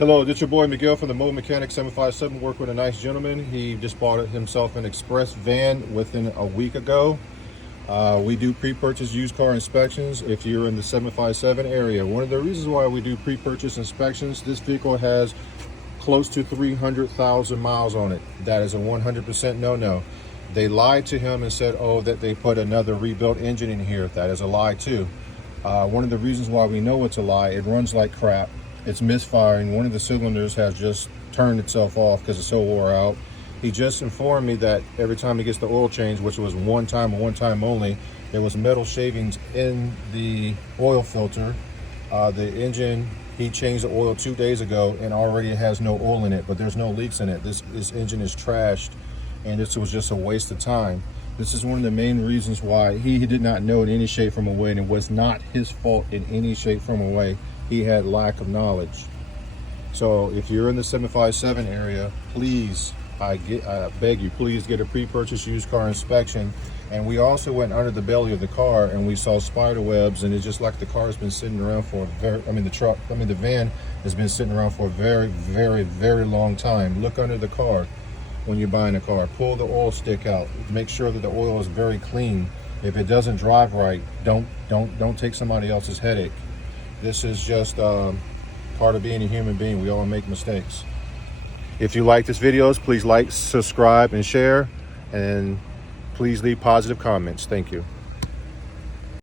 Hello, this your boy Miguel from the Mobile Mechanic 757. Work with a nice gentleman. He just bought himself an express van within a week ago. We do pre-purchase used car inspections if you're in the 757 area. One of the reasons why we do pre-purchase inspections, this vehicle has close to 300,000 miles on it. That is a 100% no-no. They lied to him and said, oh, that they put another rebuilt engine in here. That is a lie too. One of the reasons why we know it's a lie, it runs like crap. It's misfiring. One of the cylinders has just turned itself off because it's so wore out. He just informed me that every time he gets the oil change, which was one time only, there was metal shavings in the oil filter. The engine, he changed the oil 2 days ago and already it has no oil in it, but there's no leaks in it. This engine is trashed and this was just a waste of time. This is one of the main reasons why he did not know in any shape from a way, and it was not his fault in any shape from a way. He had lack of knowledge. So if you're in the 757 area, please, I beg you, please get a pre-purchase used car inspection. And we also went under the belly of the car and we saw spider webs, and it's just like the car has been sitting around for the van has been sitting around for a very, very, very long time. Look under the car when you're buying a car. Pull the oil stick out. Make sure that the oil is very clean. If it doesn't drive right, don't take somebody else's headache. This is just part of being a human being. We all make mistakes. If you like this video, please like, subscribe, and share. And please leave positive comments. Thank you.